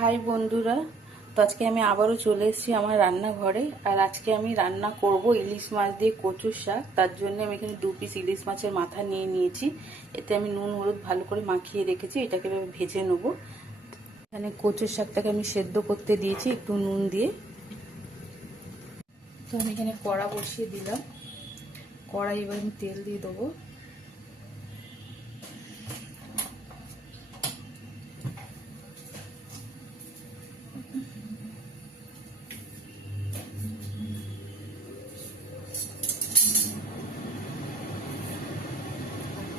High বন্ধুরা, তো আজকে আমি আবারও চলে এসেছি আমার রান্নাঘরে। আর আজকে আমি রান্না করব ইলিশ মাছ দিয়ে কচুর শাক। তার জন্য আমি এখানে 2 পিস ইলিশ মাছের মাথা নিয়ে নিয়েছি। এতে আমি নুন হলুদ ভালো করে মাখিয়ে রেখেছি, এটাকে আমি ভেজে নেব। এখানে কচুর শাকটাকে আমি সেদ্ধ করতে দিয়েছি একটু নুন দিয়ে। তো আমি এখানে কড়া বসিয়ে দিলাম। কড়াই এবার আমি তেল দিয়ে দেবো।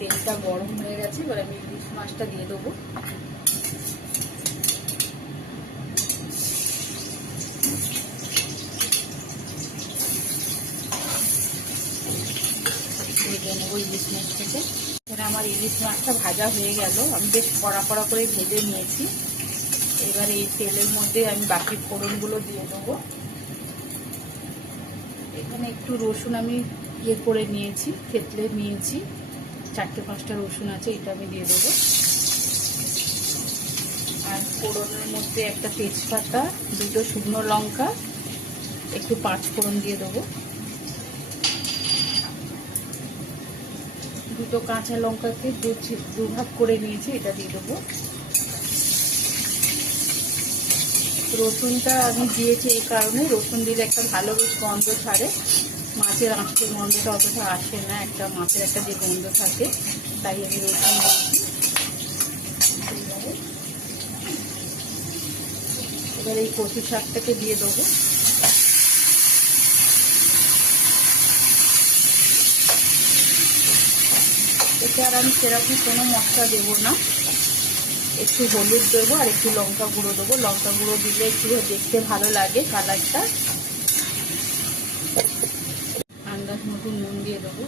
তেলটা গরম হয়ে গেছে, এবার আমি ইলিশ মাছটা দিয়ে দেবো। ভেজে নেবো ইলিশ মাছটাকে। এখানে আমার ইলিশ মাছটা ভাজা হয়ে গেল, আমি বেশ কড়া কড়া করে ভেজে নিয়েছি। এবার এই তেলের মধ্যে আমি বাকি ফোড়নগুলো দিয়ে দেবো। এখানে একটু রসুন আমি করে নিয়েছি, থেতলে নিয়েছি। 4-5টা রসুন আছে, এটা আমি দিয়ে দেবো। আর ফোড়নের মধ্যে একটা তেজপাতা, 2টো শুকনো লঙ্কা, একটু 5 ফোড়ন দিয়ে দেবো। 2টো কাঁচা লঙ্কাকে দুভাগ করে নিয়েছি, এটা দিয়ে দেবো। রসুনটা আমি দিয়েছি এই কারণে, রসুন দিলে একটা ভালো গন্ধ ছাড়ে। মাছের আঁশটের গন্ধটা অতটা আসে না, একটা মাছের একটা যে গন্ধ থাকে, তাই আমি রসুন দিয়েছি। এবার এই কচু শাকটাকে দিয়ে দেবো। এতে আর আমি সেরকম কোনো মশলা দেবো না, একটু হলুদ দেবো আর একটু লঙ্কা গুঁড়ো দেবো। লঙ্কা গুঁড়ো দিলে একটু দেখতে ভালো লাগে কালারটা। আন্দাজ মতো নুন দিয়ে দেবো।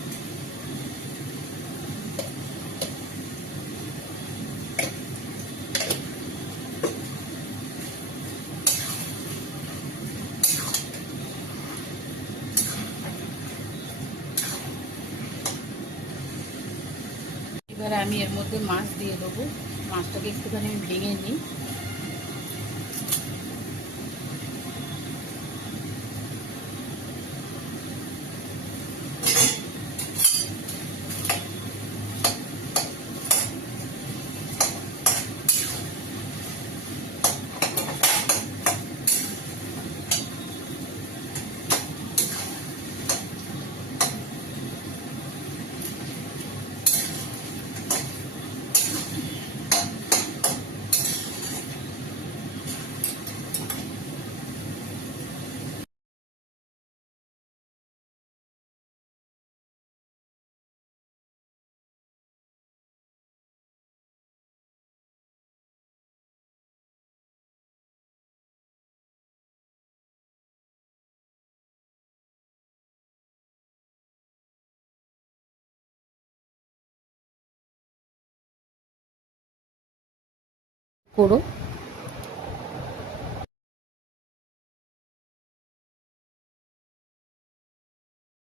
এবারে আমি এর মধ্যে মাছ দিয়ে দেবো। মাছটাকে একটুখানি আমি ভেঙে নিই। করো